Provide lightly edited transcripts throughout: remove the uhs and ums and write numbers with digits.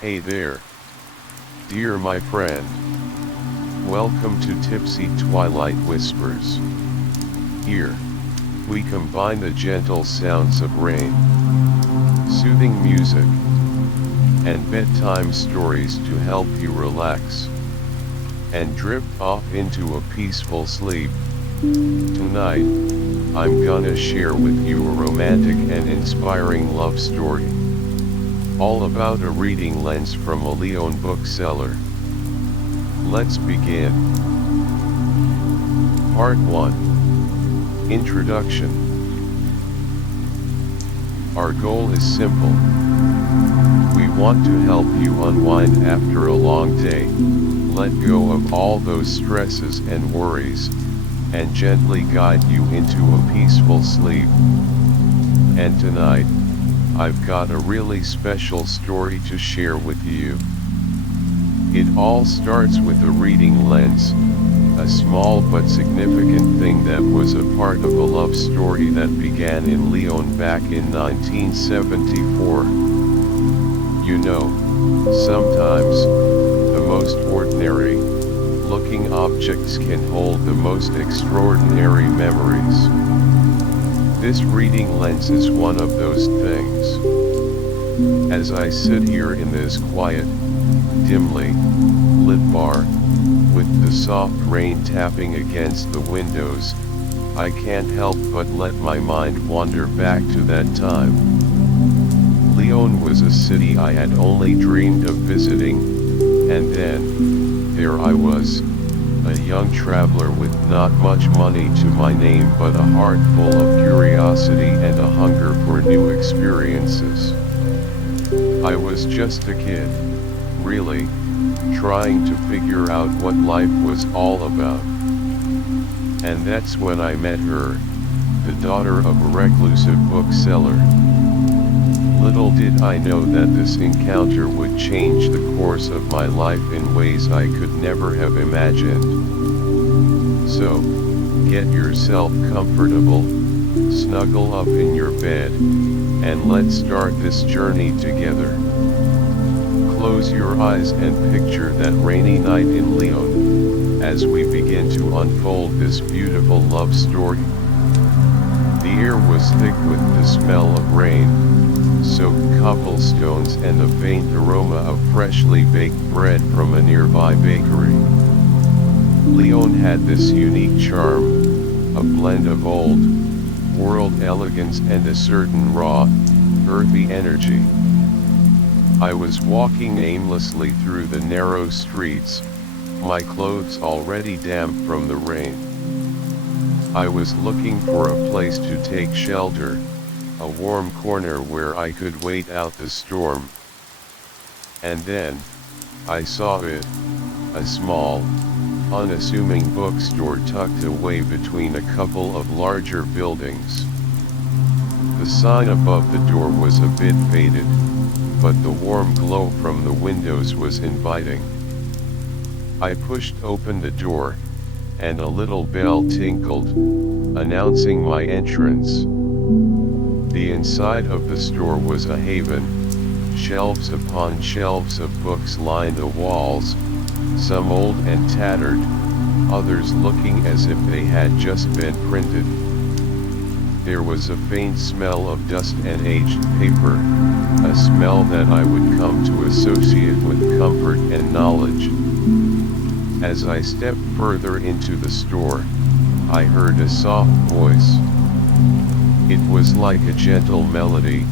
Hey there, dear my friend. Welcome to Tipsy Twilight Whispers. Here, we combine the gentle sounds of rain, soothing music, and bedtime stories to help you relax and drift off into a peaceful sleep. Tonight, I'm gonna share with you a romantic and inspiring love story, all about a reading lens from a Lyon bookseller. Let's begin. Part 1. Introduction. Our goal is simple. We want to help you unwind after a long day, let go of all those stresses and worries, and gently guide you into a peaceful sleep. And tonight, I've got a really special story to share with you. It all starts with a reading lens, a small but significant thing that was a part of a love story that began in Lyon back in 1974. You know, sometimes, the most ordinary looking objects can hold the most extraordinary memories. This reading lens is one of those things. As I sit here in this quiet, dimly lit bar, with the soft rain tapping against the windows, I can't help but let my mind wander back to that time. Lyon was a city I had only dreamed of visiting, and then, there I was, a young traveler with not much money to my name but a heart full of curiosity and a hunger for new experiences. I was just a kid, really, trying to figure out what life was all about. And that's when I met her, the daughter of a reclusive bookseller. Little did I know that this encounter would change the course of my life in ways I could never have imagined. So, get yourself comfortable, snuggle up in your bed, and let's start this journey together. Close your eyes and picture that rainy night in Lyon, as we begin to unfold this beautiful love story. The air was thick with the smell of rain, soaked cobblestones and the faint aroma of freshly baked bread from a nearby bakery. Lyon had this unique charm, a blend of old world elegance and a certain raw, earthy energy. I was walking aimlessly through the narrow streets, my clothes already damp from the rain. I was looking for a place to take shelter, a warm corner where I could wait out the storm. And then, I saw it, a small, unassuming bookstore tucked away between a couple of larger buildings. The sign above the door was a bit faded, but the warm glow from the windows was inviting. I pushed open the door, and a little bell tinkled, announcing my entrance. The inside of the store was a haven. Shelves upon shelves of books lined the walls, some old and tattered, others looking as if they had just been printed. There was a faint smell of dust and aged paper, a smell that I would come to associate with comfort and knowledge. As I stepped further into the store, I heard a soft voice. It was like a gentle melody,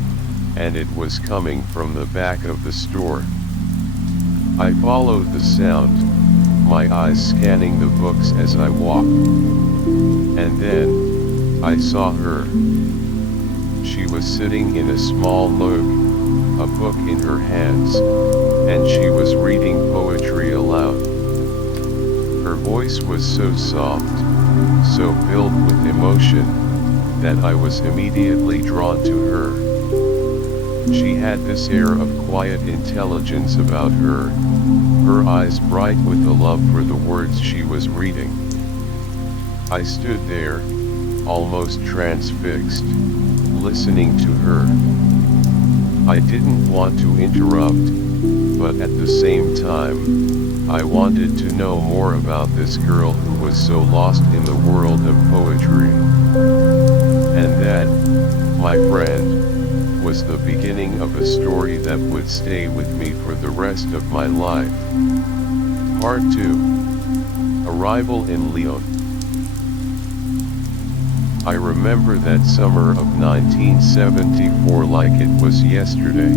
and it was coming from the back of the store. I followed the sound, my eyes scanning the books as I walked. And then, I saw her. She was sitting in a small nook, a book in her hands, and she was reading poetry aloud. Her voice was so soft, so filled with emotion, that I was immediately drawn to her. She had this air of quiet intelligence about her, her eyes bright with a love for the words she was reading. I stood there, almost transfixed, listening to her. I didn't want to interrupt, but at the same time, I wanted to know more about this girl who was so lost in the world of poetry. And that, my friend, was the beginning of a story that would stay with me for the rest of my life. Part 2. Arrival in Lyon. I remember that summer of 1974 like it was yesterday.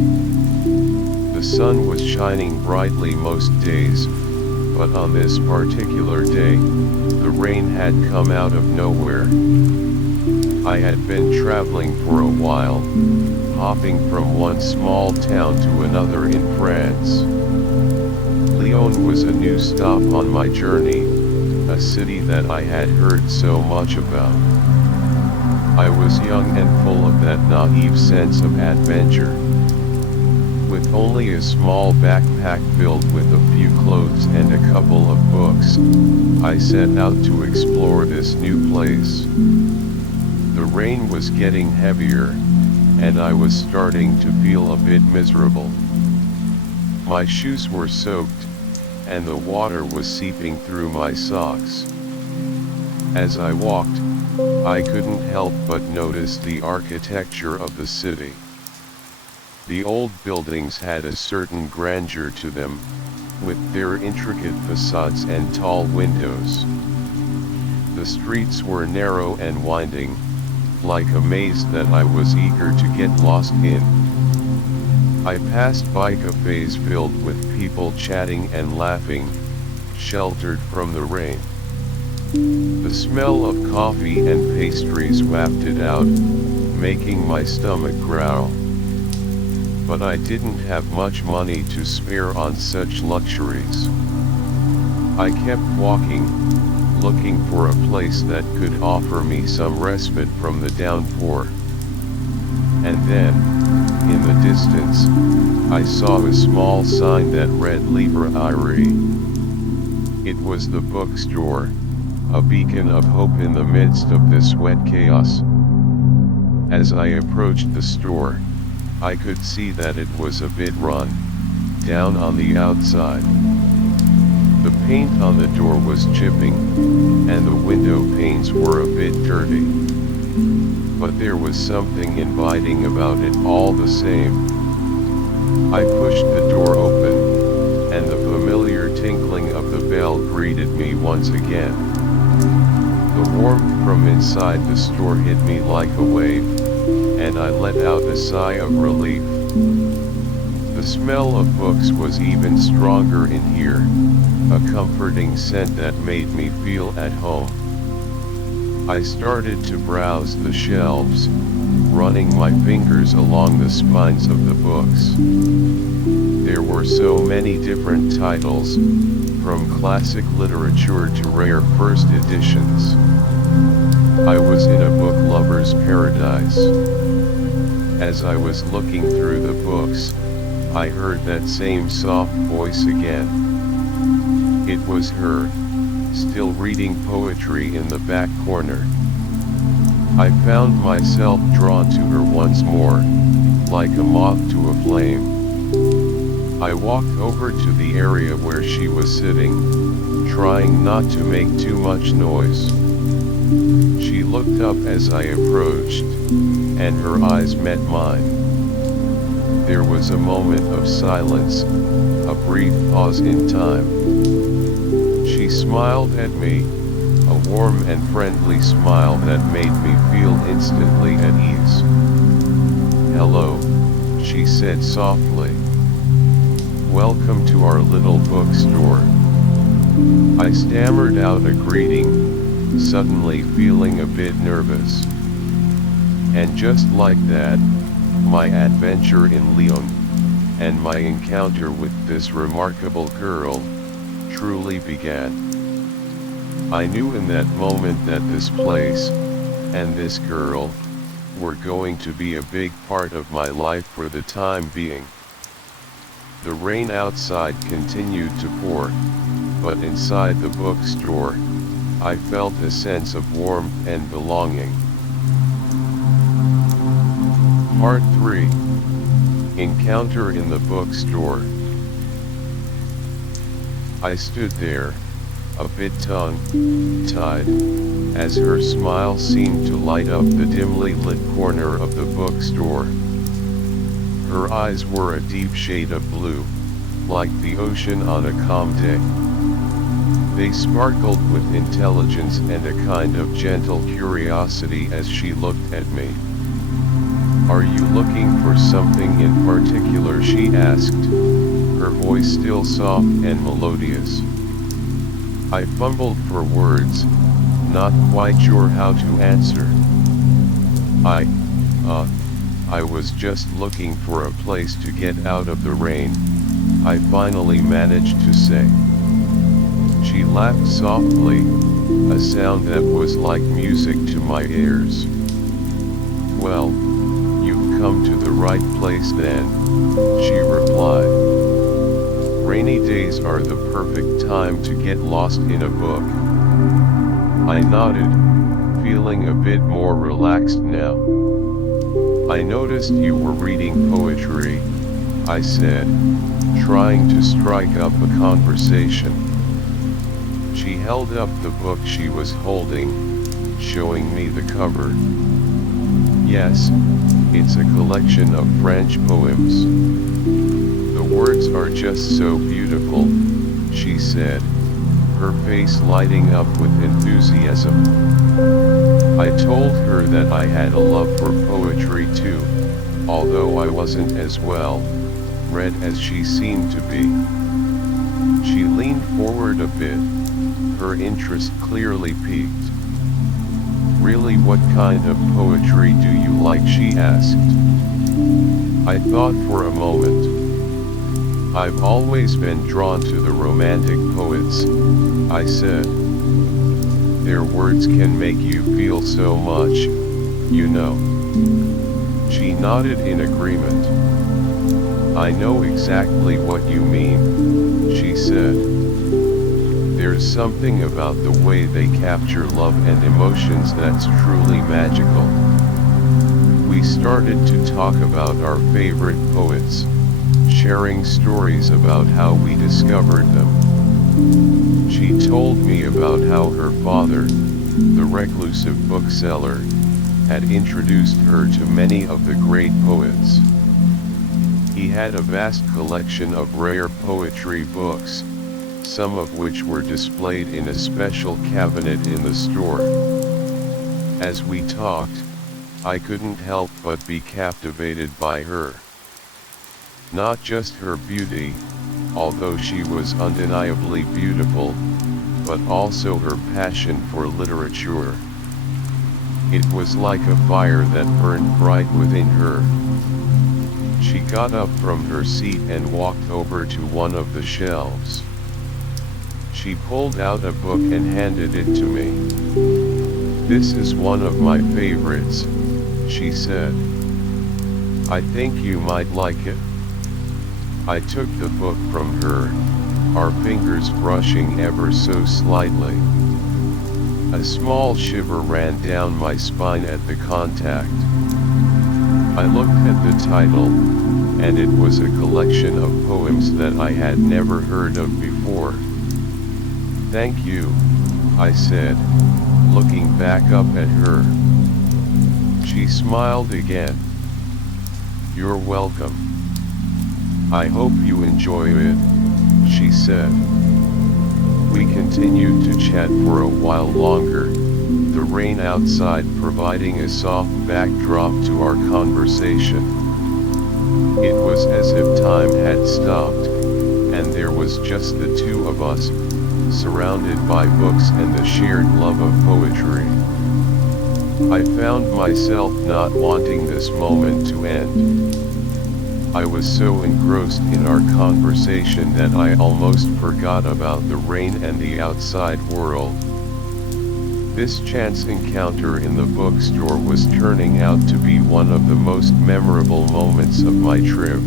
The sun was shining brightly most days, but on this particular day, the rain had come out of nowhere. I had been traveling for a while, hopping from one small town to another in France. Lyon was a new stop on my journey, a city that I had heard so much about. I was young and full of that naive sense of adventure. With only a small backpack filled with a few clothes and a couple of books, I set out to explore this new place. The rain was getting heavier, and I was starting to feel a bit miserable. My shoes were soaked, and the water was seeping through my socks. As I walked, I couldn't help but notice the architecture of the city. The old buildings had a certain grandeur to them, with their intricate facades and tall windows. The streets were narrow and winding, like a maze that I was eager to get lost in. I passed by cafes filled with people chatting and laughing, sheltered from the rain. The smell of coffee and pastries wafted out, making my stomach growl. But I didn't have much money to spare on such luxuries. I kept walking, looking for a place that could offer me some respite from the downpour. And then, in the distance, I saw a small sign that read Livre Irie. It was the bookstore, a beacon of hope in the midst of this wet chaos. As I approached the store, I could see that it was a bit run down on the outside. The paint on the door was chipping, and the window panes were a bit dirty. But there was something inviting about it all the same. I pushed the door open, and the familiar tinkling of the bell greeted me once again. The warmth from inside the store hit me like a wave, and I let out a sigh of relief. The smell of books was even stronger in here, a comforting scent that made me feel at home. I started to browse the shelves, running my fingers along the spines of the books. There were so many different titles, from classic literature to rare first editions. I was in a book lover's paradise. As I was looking through the books, I heard that same soft voice again. It was her, still reading poetry in the back corner. I found myself drawn to her once more, like a moth to a flame. I walked over to the area where she was sitting, trying not to make too much noise. She looked up as I approached, and her eyes met mine. There was a moment of silence, a brief pause in time. She smiled at me, a warm and friendly smile that made me feel instantly at ease. "Hello," she said softly. "Welcome to our little bookstore." I stammered out a greeting, suddenly feeling a bit nervous. And just like that, my adventure in Lyon, and my encounter with this remarkable girl, truly began. I knew in that moment that this place, and this girl, were going to be a big part of my life for the time being. The rain outside continued to pour, but inside the bookstore, I felt a sense of warmth and belonging. Part 3. Encounter in the bookstore. I stood there, a bit tongue-tied, as her smile seemed to light up the dimly lit corner of the bookstore. Her eyes were a deep shade of blue, like the ocean on a calm day. They sparkled with intelligence and a kind of gentle curiosity as she looked at me. "Are you looking for something in particular?" she asked, her voice still soft and melodious. I fumbled for words, not quite sure how to answer. I was just looking for a place to get out of the rain," I finally managed to say. She laughed softly, a sound that was like music to my ears. "Well, you've come to the right place then," she replied. "Rainy days are the perfect time to get lost in a book." I nodded, feeling a bit more relaxed now. "I noticed you were reading poetry," I said, trying to strike up a conversation. She held up the book she was holding, showing me the cover. "Yes, it's a collection of French poems. The words are just so beautiful," she said, her face lighting up with enthusiasm. I told her that I had a love for poetry too, although I wasn't as well read as she seemed to be. She leaned forward a bit, her interest clearly piqued. "Really, what kind of poetry do you like?" she asked. I thought for a moment. "I've always been drawn to the romantic poets," I said. "Their words can make you feel so much, you know." She nodded in agreement. "I know exactly what you mean," she said. "There's something about the way they capture love and emotions that's truly magical." We started to talk about our favorite poets, sharing stories about how we discovered them. She told me about how her father, the reclusive bookseller, had introduced her to many of the great poets. He had a vast collection of rare poetry books, some of which were displayed in a special cabinet in the store. As we talked, I couldn't help but be captivated by her. Not just her beauty, although she was undeniably beautiful, but also her passion for literature. It was like a fire that burned bright within her. She got up from her seat and walked over to one of the shelves. She pulled out a book and handed it to me. "This is one of my favorites," she said. "I think you might like it." I took the book from her, our fingers brushing ever so slightly. A small shiver ran down my spine at the contact. I looked at the title, and it was a collection of poems that I had never heard of before. "Thank you," I said, looking back up at her. She smiled again. "You're welcome. I hope you enjoy it," she said. We continued to chat for a while longer, the rain outside providing a soft backdrop to our conversation. It was as if time had stopped, and there was just the two of us, surrounded by books and the shared love of poetry. I found myself not wanting this moment to end. I was so engrossed in our conversation that I almost forgot about the rain and the outside world. This chance encounter in the bookstore was turning out to be one of the most memorable moments of my trip.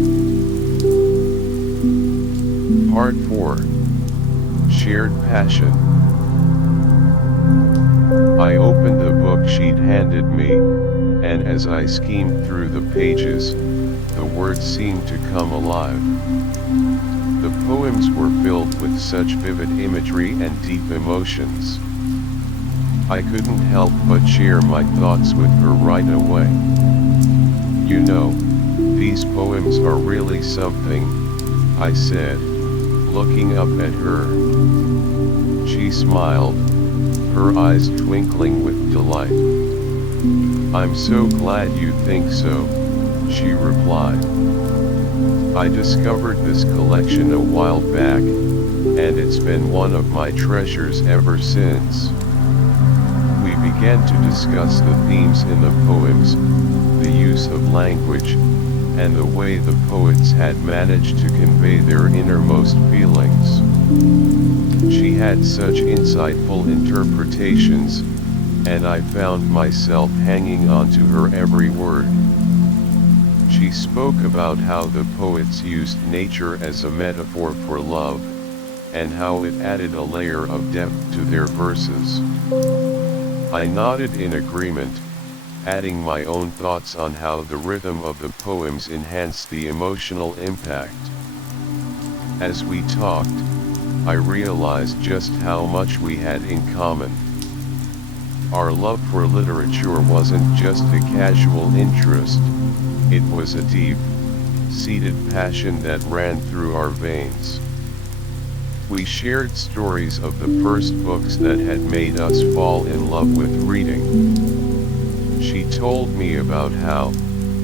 Part 4. Shared Passion. I opened the book she'd handed me, and as I skimmed through the pages, the words seemed to come alive. The poems were filled with such vivid imagery and deep emotions. I couldn't help but share my thoughts with her right away. "You know, these poems are really something," I said, looking up at her. She smiled, her eyes twinkling with delight. "I'm so glad you think so," she replied. "I discovered this collection a while back, and it's been one of my treasures ever since." We began to discuss the themes in the poems, the use of language, and the way the poets had managed to convey their innermost feelings. She had such insightful interpretations, and I found myself hanging on to her every word. She spoke about how the poets used nature as a metaphor for love, and how it added a layer of depth to their verses. I nodded in agreement, adding my own thoughts on how the rhythm of the poems enhanced the emotional impact. As we talked, I realized just how much we had in common. Our love for literature wasn't just a casual interest, it was a deep, seated passion that ran through our veins. We shared stories of the first books that had made us fall in love with reading. She told me about how,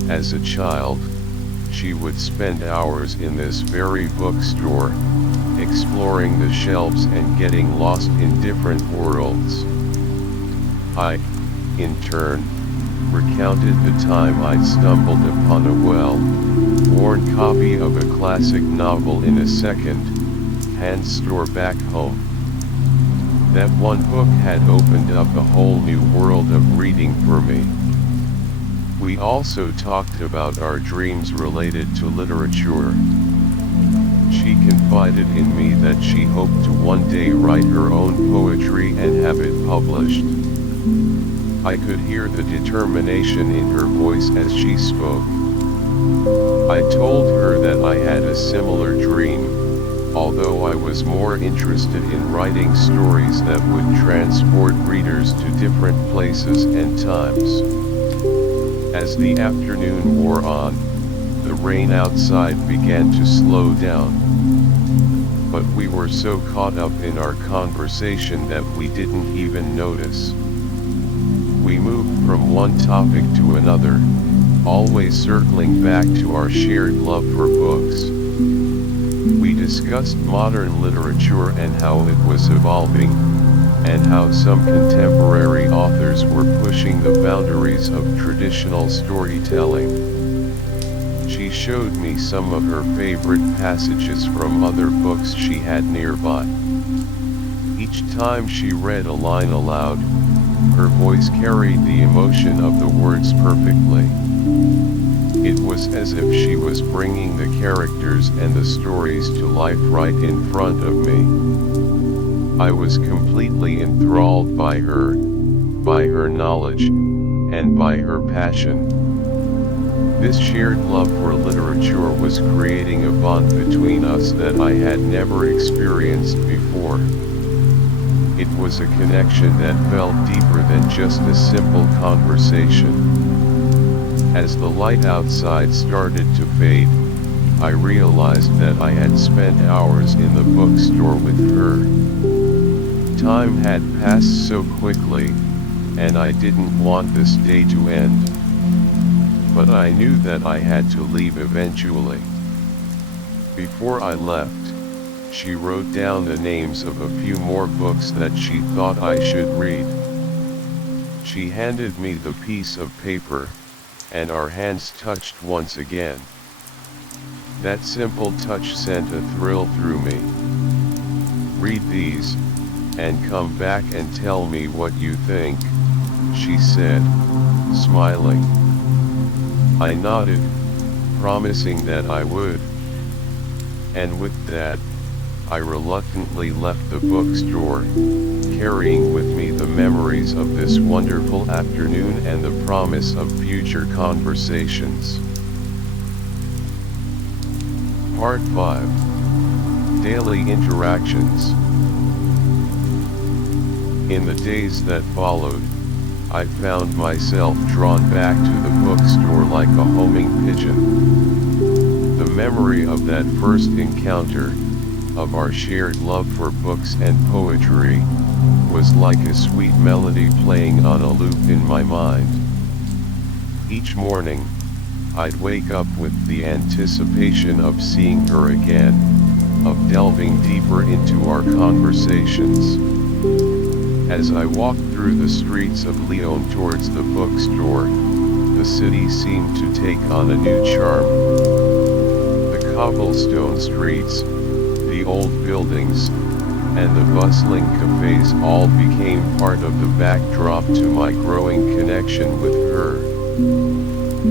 as a child, she would spend hours in this very bookstore, exploring the shelves and getting lost in different worlds. I, in turn, recounted the time I'd stumbled upon a well-worn copy of a classic novel in a second-hand store back home. That one book had opened up a whole new world of reading for me. We also talked about our dreams related to literature. She confided in me that she hoped to one day write her own poetry and have it published. I could hear the determination in her voice as she spoke. I told her that I had a similar dream, although I was more interested in writing stories that would transport readers to different places and times. As the afternoon wore on, the rain outside began to slow down. But we were so caught up in our conversation that we didn't even notice. We moved from one topic to another, always circling back to our shared love for books. We discussed modern literature and how it was evolving, and how some contemporary authors were pushing the boundaries of traditional storytelling. She showed me some of her favorite passages from other books she had nearby. Each time she read a line aloud, her voice carried the emotion of the words perfectly. It was as if she was bringing the characters and the stories to life right in front of me. I was completely enthralled by her knowledge, and by her passion. This shared love for literature was creating a bond between us that I had never experienced before. It was a connection that felt deeper than just a simple conversation. As the light outside started to fade, I realized that I had spent hours in the bookstore with her. Time had passed so quickly, and I didn't want this day to end. But I knew that I had to leave eventually. Before I left, she wrote down the names of a few more books that she thought I should read. She handed me the piece of paper, and our hands touched once again. That simple touch sent a thrill through me. "Read these, and come back and tell me what you think," she said, smiling. I nodded, promising that I would. And with that, I reluctantly left the bookstore, carrying with me the memories of this wonderful afternoon and the promise of future conversations. Part 5. Daily interactions. In the days that followed, I found myself drawn back to the bookstore like a homing pigeon. The memory of that first encounter, of our shared love for books and poetry, was like a sweet melody playing on a loop in my mind. Each morning, I'd wake up with the anticipation of seeing her again, of delving deeper into our conversations. As I walked through the streets of Lyon towards the bookstore, the city seemed to take on a new charm. The cobblestone streets, the old buildings, and the bustling cafes all became part of the backdrop to my growing connection with her.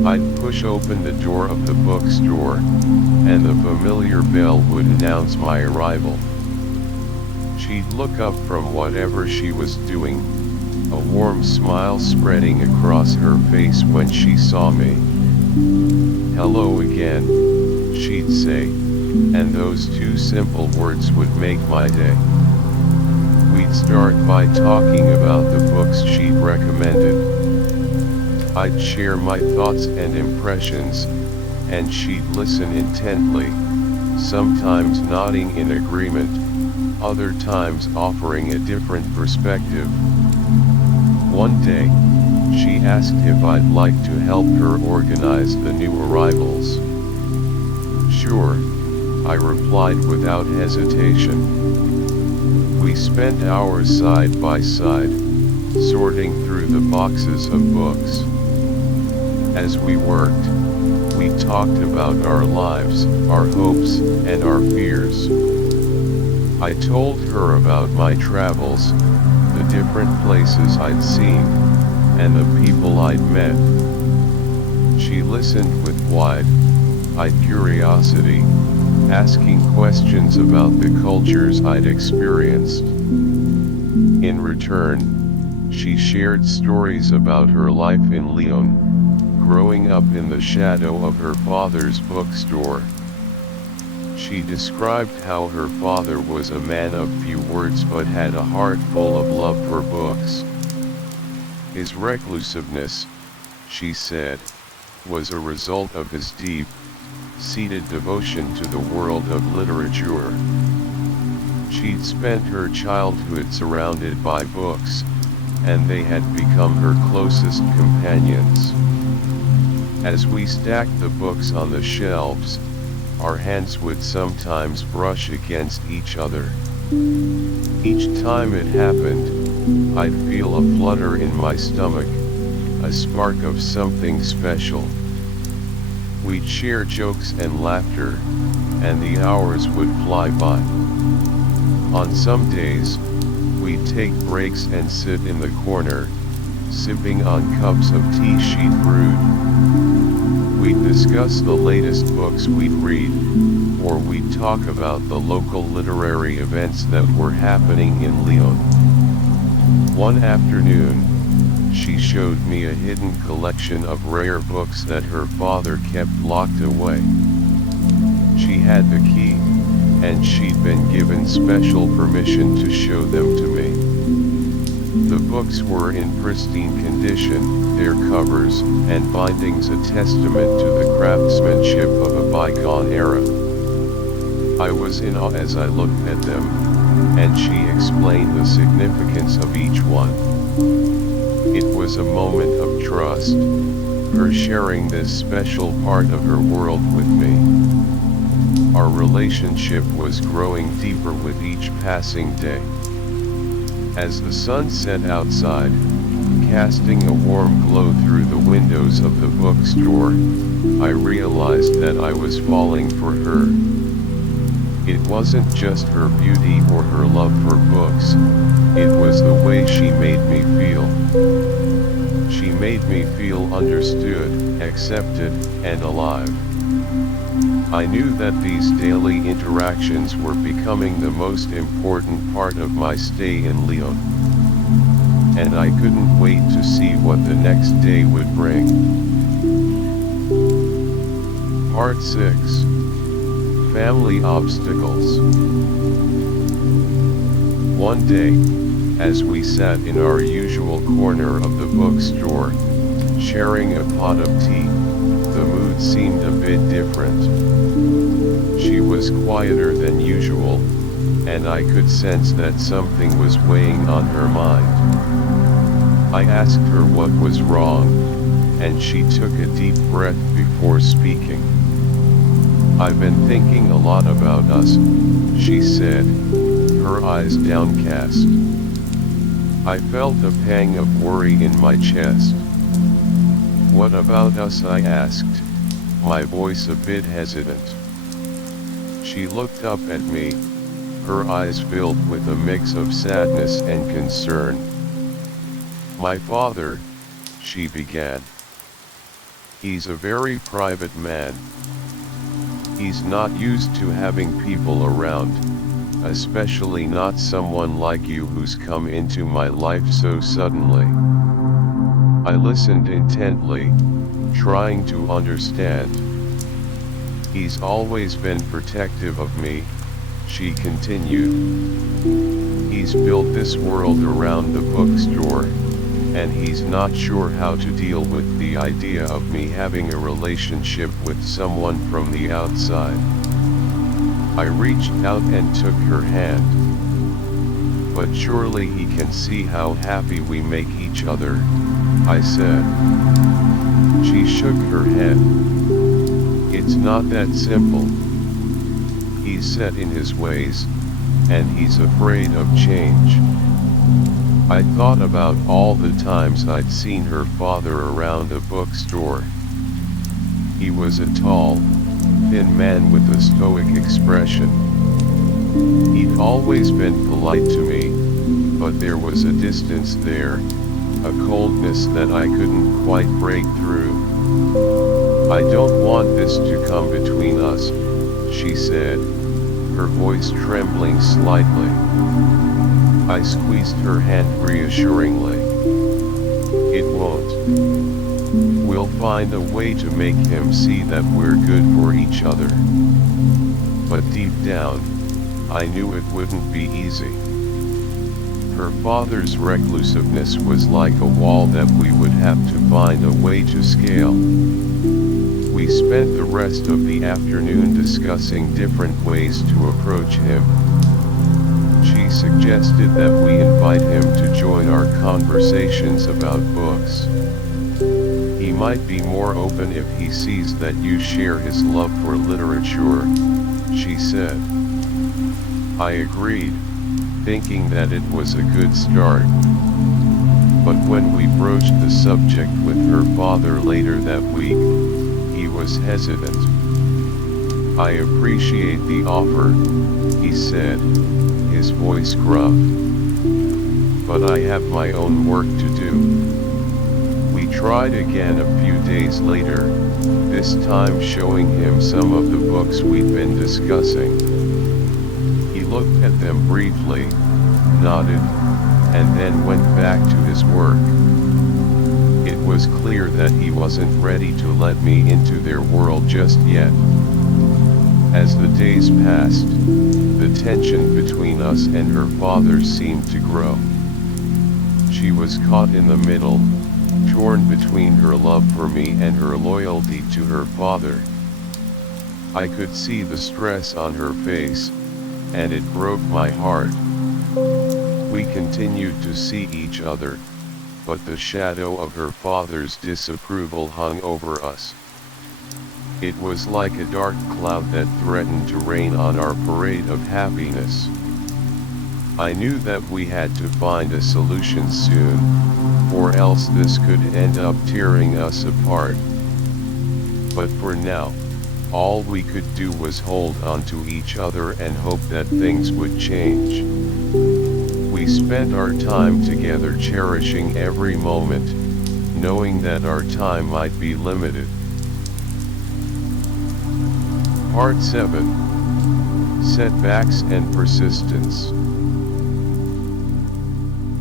I'd push open the door of the bookstore, and the familiar bell would announce my arrival. She'd look up from whatever she was doing, a warm smile spreading across her face when she saw me. "Hello again," she'd say, and those two simple words would make my day. We'd start by talking about the books she'd recommended. I'd share my thoughts and impressions, and she'd listen intently, sometimes nodding in agreement, other times offering a different perspective. One day, she asked if I'd like to help her organize the new arrivals. "Sure," I replied without hesitation. We spent hours side by side, sorting through the boxes of books. As we worked, we talked about our lives, our hopes, and our fears. I told her about my travels, the different places I'd seen, and the people I'd met. She listened with wide-eyed curiosity, asking questions about the cultures I'd experienced. In return, she shared stories about her life in Lyon, growing up in the shadow of her father's bookstore. She described how her father was a man of few words but had a heart full of love for books. His reclusiveness, she said, was a result of his deep-seated devotion to the world of literature. She'd spent her childhood surrounded by books, and they had become her closest companions. As we stacked the books on the shelves, our hands would sometimes brush against each other. Each time it happened, I'd feel a flutter in my stomach, a spark of something special. We'd share jokes and laughter, and the hours would fly by. On some days, we'd take breaks and sit in the corner, sipping on cups of tea she'd brewed. We'd discuss the latest books we'd read, or we'd talk about the local literary events that were happening in Lyon. One afternoon, she showed me a hidden collection of rare books that her father kept locked away. She had the key, and she'd been given special permission to show them to me. The books were in pristine condition, their covers and bindings a testament to the craftsmanship of a bygone era. I was in awe as I looked at them, and she explained the significance of each one. It was a moment of trust, her sharing this special part of her world with me. Our relationship was growing deeper with each passing day. As the sun set outside, casting a warm glow through the windows of the bookstore, I realized that I was falling for her. It wasn't just her beauty or her love for books, it was the way she made me feel. She made me feel understood, accepted, and alive. I knew that these daily interactions were becoming the most important part of my stay in Lyon. And I couldn't wait to see what the next day would bring. Part 6. Family obstacles. One day, as we sat in our usual corner of the bookstore, sharing a pot of tea, the mood seemed a bit different. She was quieter than usual, and I could sense that something was weighing on her mind. I asked her what was wrong, and she took a deep breath before speaking. "I've been thinking a lot about us," she said, her eyes downcast. I felt a pang of worry in my chest. "What about us?" I asked, my voice a bit hesitant. She looked up at me, her eyes filled with a mix of sadness and concern. "My father," she began. "He's a very private man. He's not used to having people around, especially not someone like you who's come into my life so suddenly." I listened intently, trying to understand. "He's always been protective of me," she continued. "He's built this world around the bookstore, and he's not sure how to deal with the idea of me having a relationship with someone from the outside." I reached out and took her hand. "But surely he can see how happy we make each other," I said. She shook her head. "It's not that simple. He's set in his ways, and he's afraid of change." I thought about all the times I'd seen her father around a bookstore. He was a tall, thin man with a stoic expression. He'd always been polite to me, but there was a distance there, a coldness that I couldn't quite break through. "I don't want this to come between us," she said, her voice trembling slightly. I squeezed her hand reassuringly. "It won't. We'll find a way to make him see that we're good for each other." But deep down, I knew it wouldn't be easy. Her father's reclusiveness was like a wall that we would have to find a way to scale. We spent the rest of the afternoon discussing different ways to approach him. She suggested that we invite him to join our conversations about books. "He might be more open if he sees that you share his love for literature," she said. I agreed, thinking that it was a good start. But when we broached the subject with her father later that week, he was hesitant. "I appreciate the offer," he said, his voice gruff. "But I have my own work to do." We tried again a few days later, this time showing him some of the books we'd been discussing. He looked at them briefly, nodded, and then went back to his work. It was clear that he wasn't ready to let me into their world just yet. As the days passed, the tension between us and her father seemed to grow. She was caught in the middle, torn between her love for me and her loyalty to her father. I could see the stress on her face, and it broke my heart. We continued to see each other, but the shadow of her father's disapproval hung over us. It was like a dark cloud that threatened to rain on our parade of happiness. I knew that we had to find a solution soon, or else this could end up tearing us apart. But for now, all we could do was hold on to each other and hope that things would change. We spent our time together cherishing every moment, knowing that our time might be limited. Part 7. Setbacks and Persistence.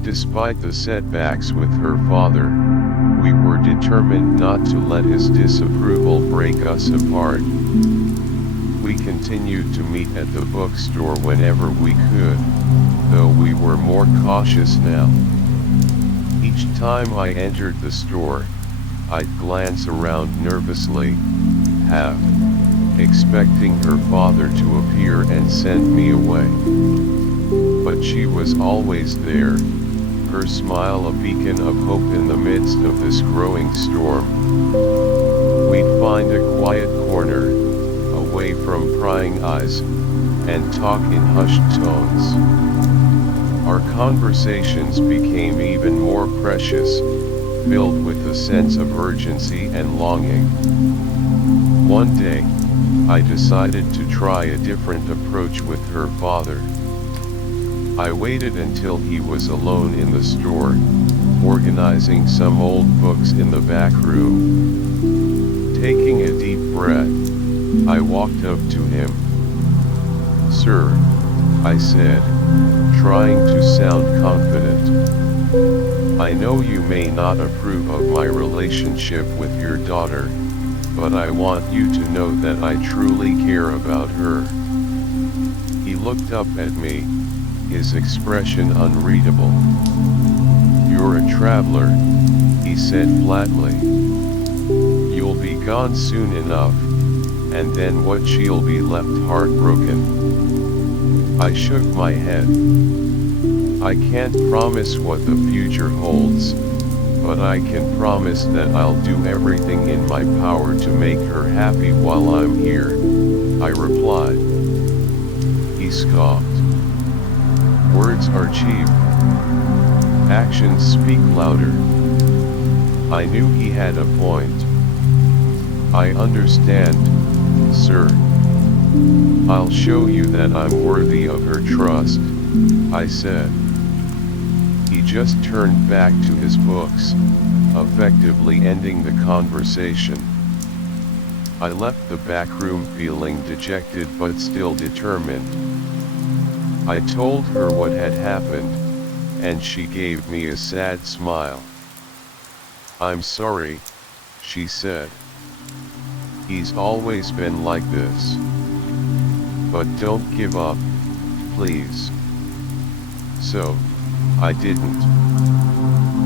Despite the setbacks with her father, we were determined not to let his disapproval break us apart. We continued to meet at the bookstore whenever we could, though we were more cautious now. Each time I entered the store, I'd glance around nervously, half expecting her father to appear and send me away. But she was always there, her smile a beacon of hope in the midst of this growing storm. We'd find a quiet corner, away from prying eyes, and talk in hushed tones. Our conversations became even more precious, filled with a sense of urgency and longing. One day, I decided to try a different approach with her father. I waited until he was alone in the store, organizing some old books in the back room. Taking a deep breath, I walked up to him. "Sir," I said, trying to sound confident. "I know you may not approve of my relationship with your daughter, but I want you to know that I truly care about her." He looked up at me, his expression unreadable. "You're a traveler," he said flatly. "You'll be gone soon enough, and then what, she'll be left heartbroken?" I shook my head. "I can't promise what the future holds, but I can promise that I'll do everything in my power to make her happy while I'm here," I replied. He scoffed. "Words are cheap. Actions speak louder." I knew he had a point. "I understand, sir. I'll show you that I'm worthy of her trust," I said. He just turned back to his books, effectively ending the conversation. I left the back room feeling dejected but still determined. I told her what had happened, and she gave me a sad smile. "I'm sorry," she said. "He's always been like this. But don't give up, please." So, I didn't.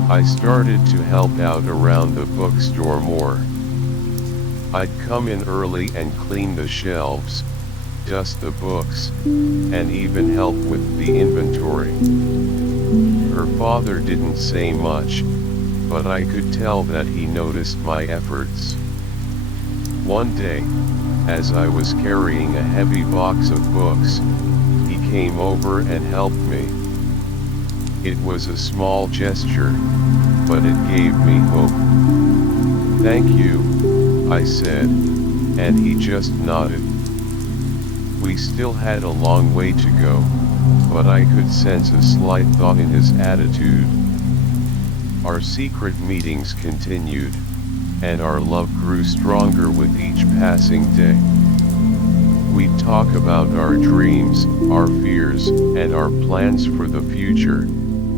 I started to help out around the bookstore more. I'd come in early and clean the shelves, dust the books, and even help with the inventory. Her father didn't say much, but I could tell that he noticed my efforts. One day, as I was carrying a heavy box of books, he came over and helped me. It was a small gesture, but it gave me hope. "Thank you," I said, and he just nodded. We still had a long way to go, but I could sense a slight thaw in his attitude. Our secret meetings continued, and our love grew stronger with each passing day. We'd talk about our dreams, our fears, and our plans for the future,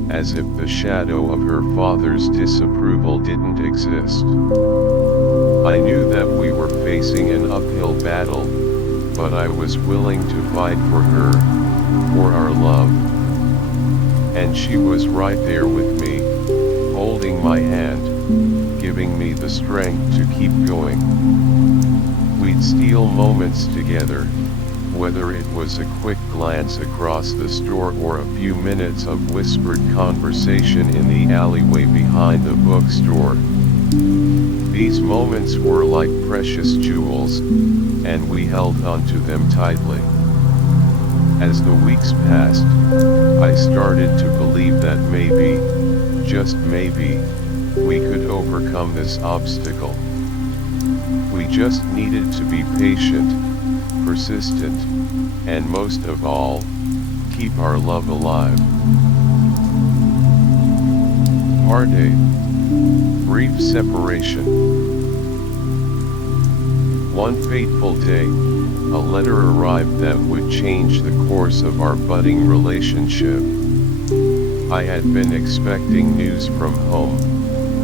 as if the shadow of her father's disapproval didn't exist. I knew that we were facing an uphill battle, but I was willing to fight for her, for our love. And she was right there with me, holding my hand, giving me the strength to keep going. We'd steal moments together, whether it was a quick glance across the store or a few minutes of whispered conversation in the alleyway behind the bookstore. These moments were like precious jewels, and we held onto them tightly. As the weeks passed, I started to believe that maybe, just maybe, we could overcome this obstacle. We just needed to be patient, persistent, and most of all, keep our love alive. Part 8. Brief separation. One fateful day, a letter arrived that would change the course of our budding relationship. I had been expecting news from home,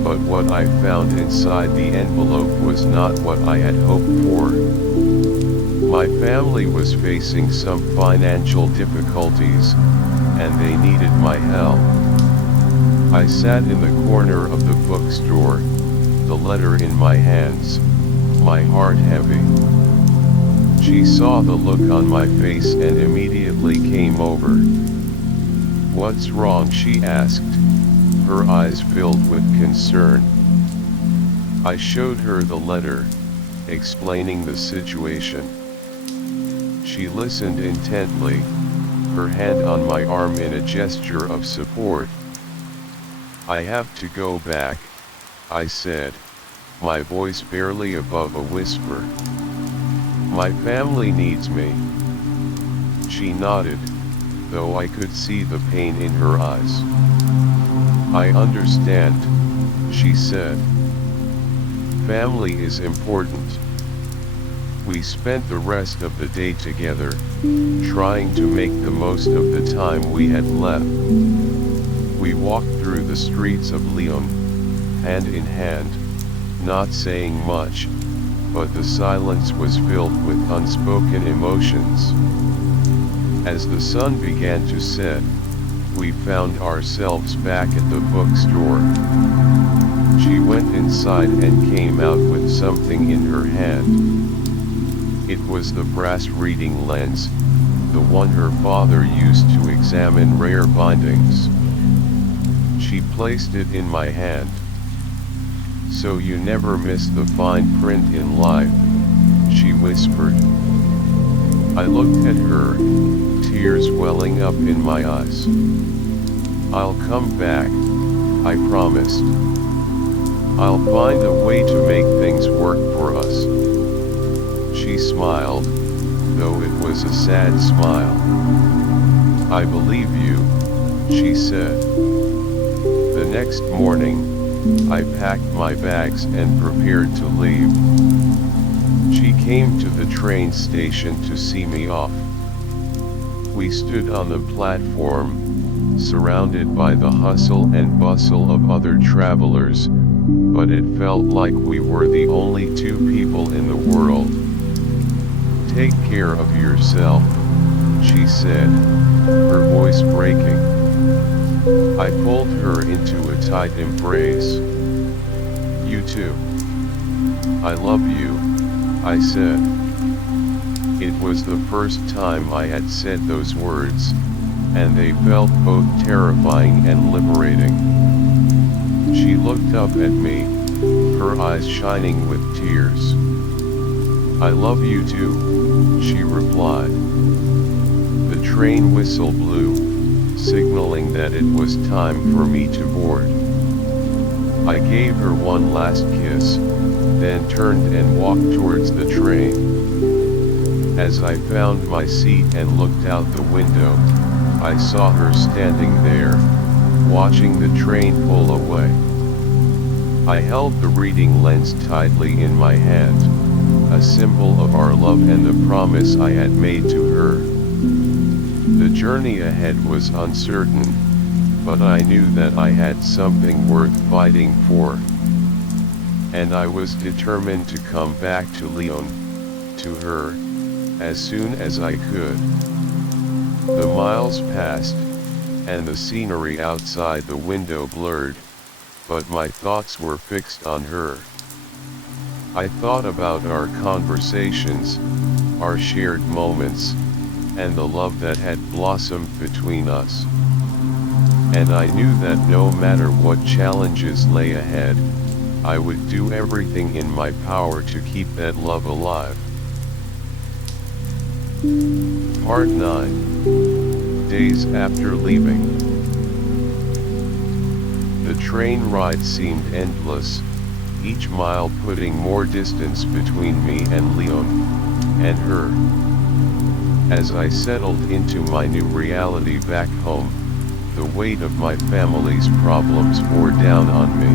but what I found inside the envelope was not what I had hoped for. My family was facing some financial difficulties, and they needed my help. I sat in the corner of the bookstore, the letter in my hands, my heart heavy. She saw the look on my face and immediately came over. "What's wrong?" she asked, her eyes filled with concern. I showed her the letter, explaining the situation. She listened intently, her hand on my arm in a gesture of support. "I have to go back," I said, my voice barely above a whisper. "My family needs me." She nodded, though I could see the pain in her eyes. "I understand," she said. "Family is important." We spent the rest of the day together, trying to make the most of the time we had left. We walked through the streets of Lyon, hand in hand, not saying much, but the silence was filled with unspoken emotions. As the sun began to set, we found ourselves back at the bookstore. She went inside and came out with something in her hand. It was the brass reading lens, the one her father used to examine rare bindings. She placed it in my hand. "So you never miss the fine print in life," she whispered. I looked at her, tears welling up in my eyes. "I'll come back," I promised. "I'll find a way to make things work for us." She smiled, though it was a sad smile. "I believe you," she said. The next morning, I packed my bags and prepared to leave. She came to the train station to see me off. We stood on the platform, surrounded by the hustle and bustle of other travelers, but it felt like we were the only two people in the world. "Take care of yourself," she said, her voice breaking. I pulled her into a tight embrace. "You too." "I love you," I said. It was the first time I had said those words, and they felt both terrifying and liberating. She looked up at me, her eyes shining with tears. "I love you too," she replied. The train whistle blew, signaling that it was time for me to board. I gave her one last kiss, then turned and walked towards the train. As I found my seat and looked out the window, I saw her standing there, watching the train pull away. I held the reading lens tightly in my hand, a symbol of our love and the promise I had made to her. The journey ahead was uncertain, but I knew that I had something worth fighting for. And I was determined to come back to Lyon, to her, as soon as I could. The miles passed, and the scenery outside the window blurred, but my thoughts were fixed on her. I thought about our conversations, our shared moments, and the love that had blossomed between us. And I knew that no matter what challenges lay ahead, I would do everything in my power to keep that love alive. Part 9. Days after leaving. The train ride seemed endless, each mile putting more distance between me and Lyon, and her. As I settled into my new reality back home, the weight of my family's problems bore down on me.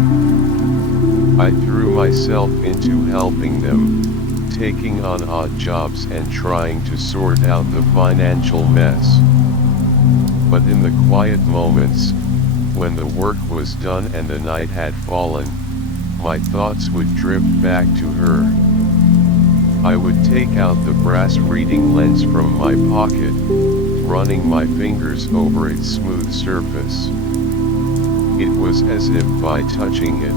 I threw myself into helping them, taking on odd jobs and trying to sort out the financial mess. But in the quiet moments, when the work was done and the night had fallen, my thoughts would drift back to her. I would take out the brass reading lens from my pocket, running my fingers over its smooth surface. It was as if by touching it,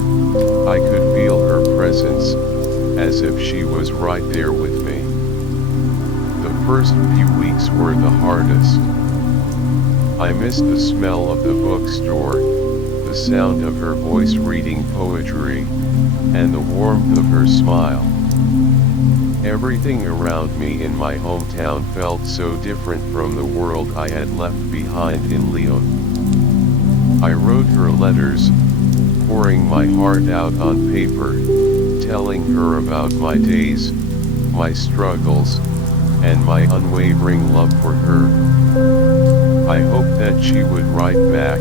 I could feel her presence, as if she was right there with me. The first few weeks were the hardest. I missed the smell of the bookstore, the sound of her voice reading poetry, and the warmth of her smile. Everything around me in my hometown felt so different from the world I had left behind in Lyon. I wrote her letters, pouring my heart out on paper, telling her about my days, my struggles, and my unwavering love for her. I hoped that she would write back,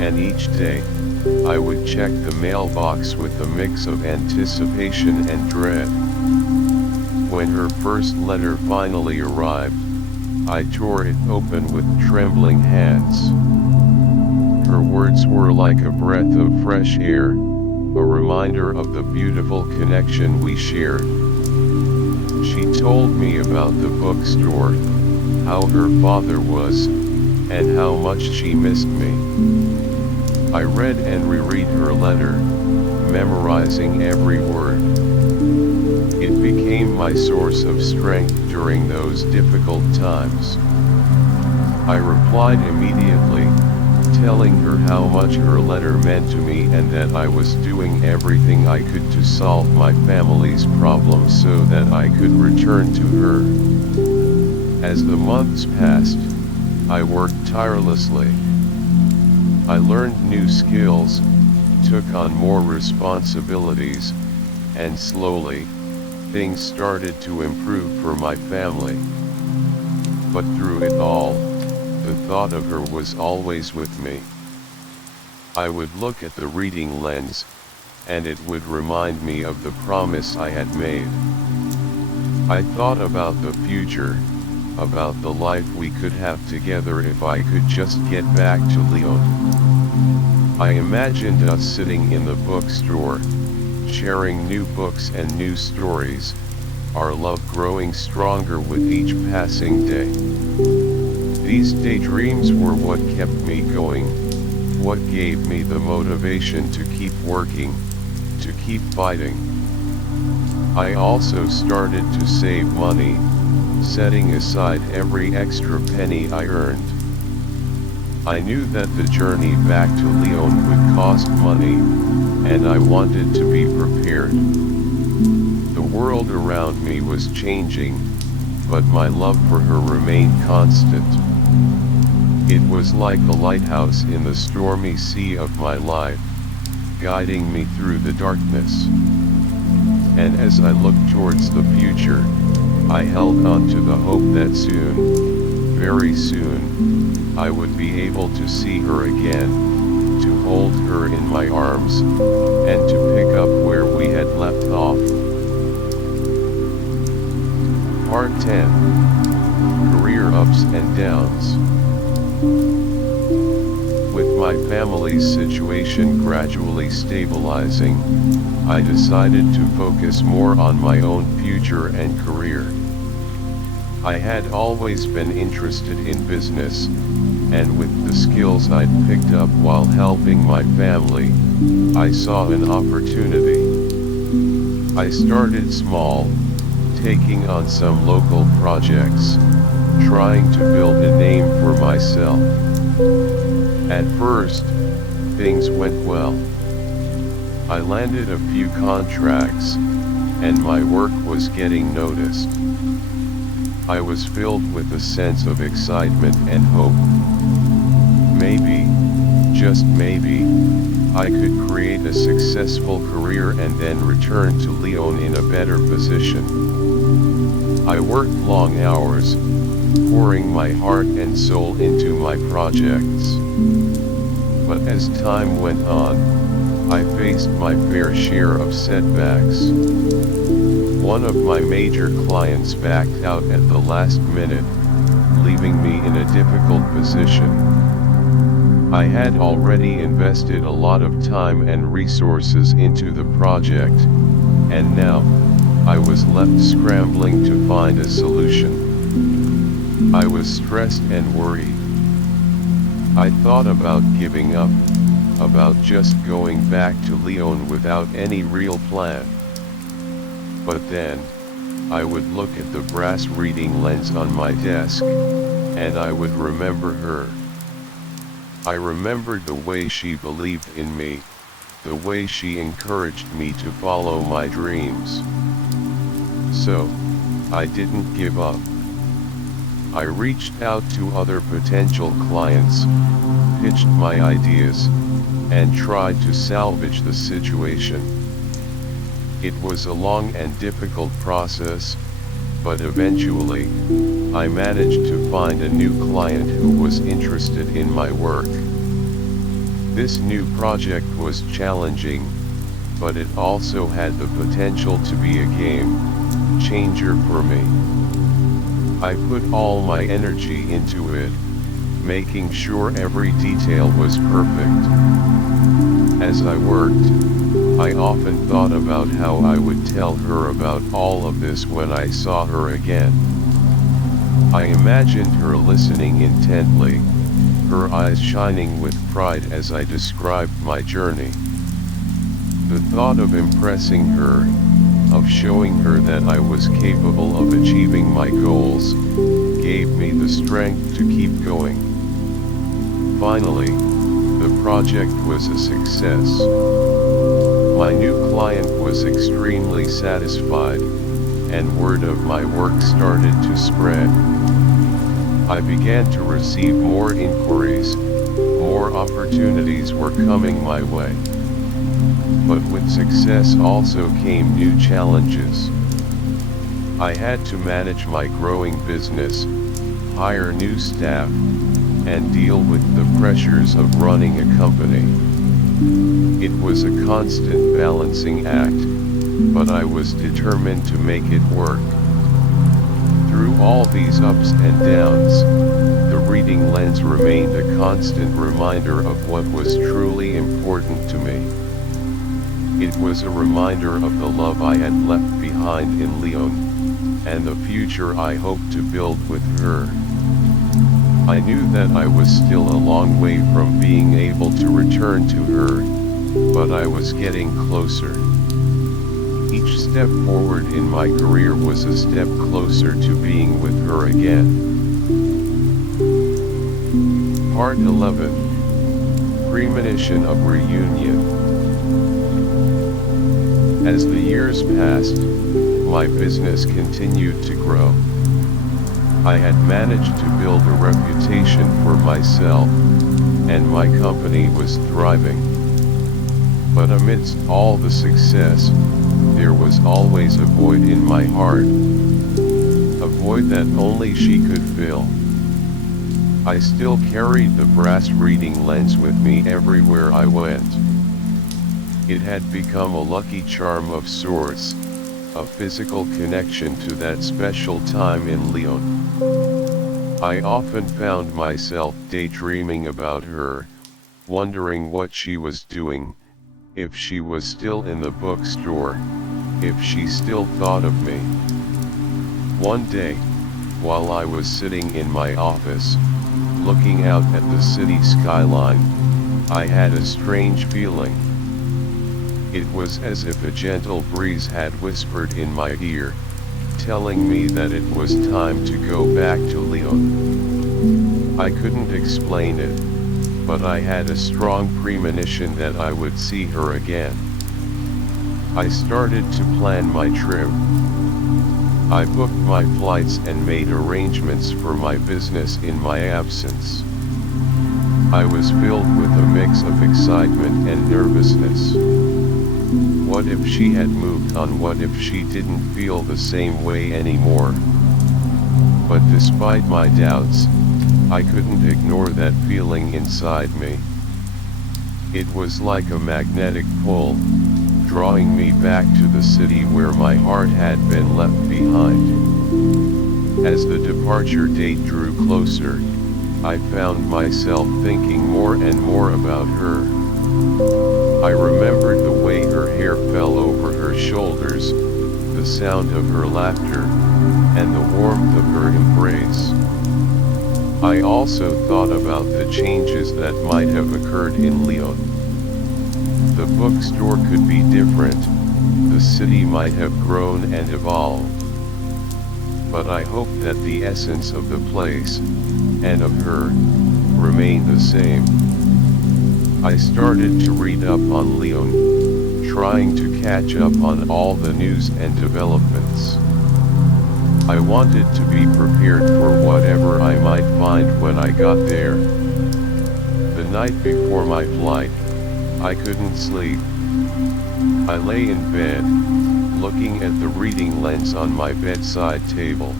and each day, I would check the mailbox with a mix of anticipation and dread. When her first letter finally arrived, I tore it open with trembling hands. Her words were like a breath of fresh air, a reminder of the beautiful connection we shared. She told me about the bookstore, how her father was, and how much she missed me. I read and reread her letter, memorizing every word. It became my source of strength during those difficult times. I replied immediately, telling her how much her letter meant to me and that I was doing everything I could to solve my family's problems so that I could return to her. As the months passed, I worked tirelessly. I learned new skills, took on more responsibilities, and slowly, things started to improve for my family. But through it all, the thought of her was always with me. I would look at the reading lens, and it would remind me of the promise I had made. I thought about the future, about the life we could have together if I could just get back to Lyon. I imagined us sitting in the bookstore, sharing new books and new stories, our love growing stronger with each passing day. These daydreams were what kept me going, what gave me the motivation to keep working, to keep fighting. I also started to save money, setting aside every extra penny I earned. I knew that the journey back to Lyon would cost money, and I wanted to be prepared. The world around me was changing, but my love for her remained constant. It was like a lighthouse in the stormy sea of my life, guiding me through the darkness. And as I looked towards the future, I held on to the hope that soon, very soon, I would be able to see her again, to hold her in my arms, and to pick up where we had left off. Part 10. Career Ups and Downs. With my family's situation gradually stabilizing, I decided to focus more on my own future and career. I had always been interested in business, and with the skills I'd picked up while helping my family, I saw an opportunity. I started small, taking on some local projects, trying to build a name for myself. At first, things went well. I landed a few contracts, and my work was getting noticed. I was filled with a sense of excitement and hope. Maybe, just maybe, I could create a successful career and then return to Lyon in a better position. I worked long hours, pouring my heart and soul into my projects. But as time went on, I faced my fair share of setbacks. One of my major clients backed out at the last minute, leaving me in a difficult position. I had already invested a lot of time and resources into the project, and now, I was left scrambling to find a solution. I was stressed and worried. I thought about giving up, about just going back to Lyon without any real plan. But then, I would look at the brass reading lens on my desk, and I would remember her. I remembered the way she believed in me, the way she encouraged me to follow my dreams. So, I didn't give up. I reached out to other potential clients, pitched my ideas, and tried to salvage the situation. It was a long and difficult process, but eventually, I managed to find a new client who was interested in my work. This new project was challenging, but it also had the potential to be a game changer for me. I put all my energy into it, making sure every detail was perfect. As I worked, I often thought about how I would tell her about all of this when I saw her again. I imagined her listening intently, her eyes shining with pride as I described my journey. The thought of impressing her, of showing her that I was capable of achieving my goals, gave me the strength to keep going. Finally, the project was a success. My new client was extremely satisfied, and word of my work started to spread. I began to receive more inquiries, more opportunities were coming my way. But with success also came new challenges. I had to manage my growing business, hire new staff, and deal with the pressures of running a company. It was a constant balancing act, but I was determined to make it work. Through all these ups and downs, the reading lens remained a constant reminder of what was truly important to me. It was a reminder of the love I had left behind in Lyon, and the future I hoped to build with her. I knew that I was still a long way from being able to return to her, but I was getting closer. Each step forward in my career was a step closer to being with her again. Part 11. Premonition of Reunion. As the years passed, my business continued to grow. I had managed to build a reputation for myself, and my company was thriving. But amidst all the success, there was always a void in my heart. A void that only she could fill. I still carried the brass reading lens with me everywhere I went. It had become a lucky charm of sorts, a physical connection to that special time in Lyon. I often found myself daydreaming about her, wondering what she was doing, if she was still in the bookstore, if she still thought of me. One day, while I was sitting in my office, looking out at the city skyline, I had a strange feeling. It was as if a gentle breeze had whispered in my ear, telling me that it was time to go back to Lyon. I couldn't explain it, but I had a strong premonition that I would see her again. I started to plan my trip. I booked my flights and made arrangements for my business in my absence. I was filled with a mix of excitement and nervousness. What if she had moved on? What if she didn't feel the same way anymore? But despite my doubts, I couldn't ignore that feeling inside me. It was like a magnetic pull, drawing me back to the city where my heart had been left behind. As the departure date drew closer, I found myself thinking more and more about her. I remembered the way her hair fell over her shoulders, the sound of her laughter, and the warmth of her embrace. I also thought about the changes that might have occurred in Lyon. The bookstore could be different, the city might have grown and evolved. But I hope that the essence of the place, and of her, remained the same. I started to read up on Lyon, trying to catch up on all the news and developments. I wanted to be prepared for whatever I might find when I got there. The night before my flight, I couldn't sleep. I lay in bed, looking at the reading lens on my bedside table.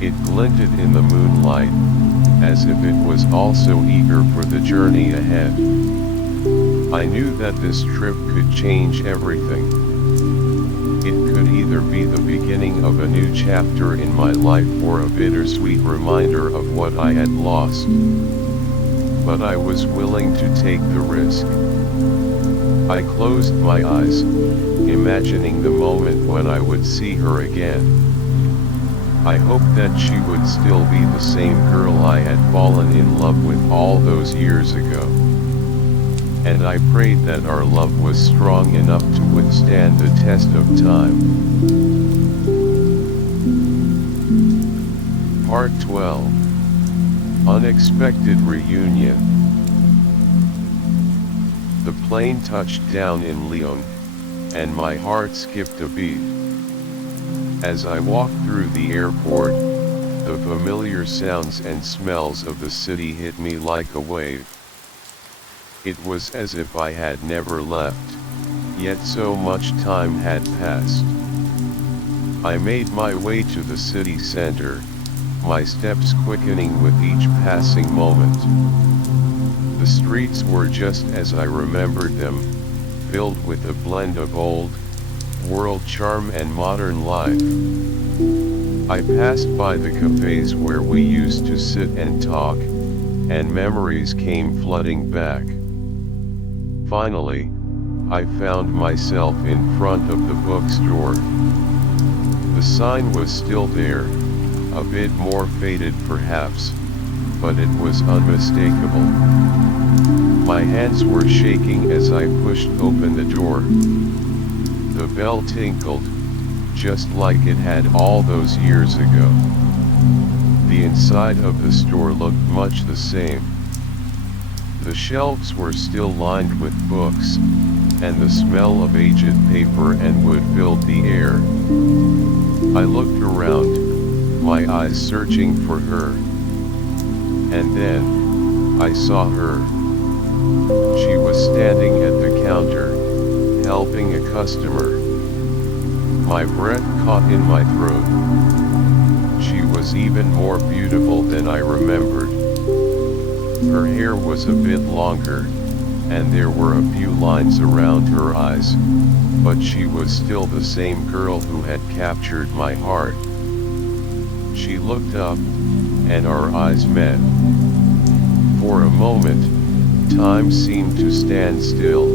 It glinted in the moonlight, as if it was also eager for the journey ahead. I knew that this trip could change everything. It could either be the beginning of a new chapter in my life or a bittersweet reminder of what I had lost. But I was willing to take the risk. I closed my eyes, imagining the moment when I would see her again. I hoped that she would still be the same girl I had fallen in love with all those years ago. And I prayed that our love was strong enough to withstand the test of time. Part 12. Unexpected Reunion. The plane touched down in Lyon, and my heart skipped a beat. As I walked through the airport, the familiar sounds and smells of the city hit me like a wave. It was as if I had never left, yet so much time had passed. I made my way to the city center, my steps quickening with each passing moment. The streets were just as I remembered them, filled with a blend of old world charm and modern life. I passed by the cafes where we used to sit and talk, and memories came flooding back. Finally, I found myself in front of the bookstore. The sign was still there, a bit more faded perhaps, but it was unmistakable. My hands were shaking as I pushed open the door. The bell tinkled, just like it had all those years ago. The inside of the store looked much the same. The shelves were still lined with books, and the smell of aged paper and wood filled the air. I looked around, my eyes searching for her. And then, I saw her. She was standing at the counter, helping a customer. My breath caught in my throat. She was even more beautiful than I remembered. Her hair was a bit longer, and there were a few lines around her eyes, but she was still the same girl who had captured my heart. She looked up, and our eyes met. For a moment, time seemed to stand still.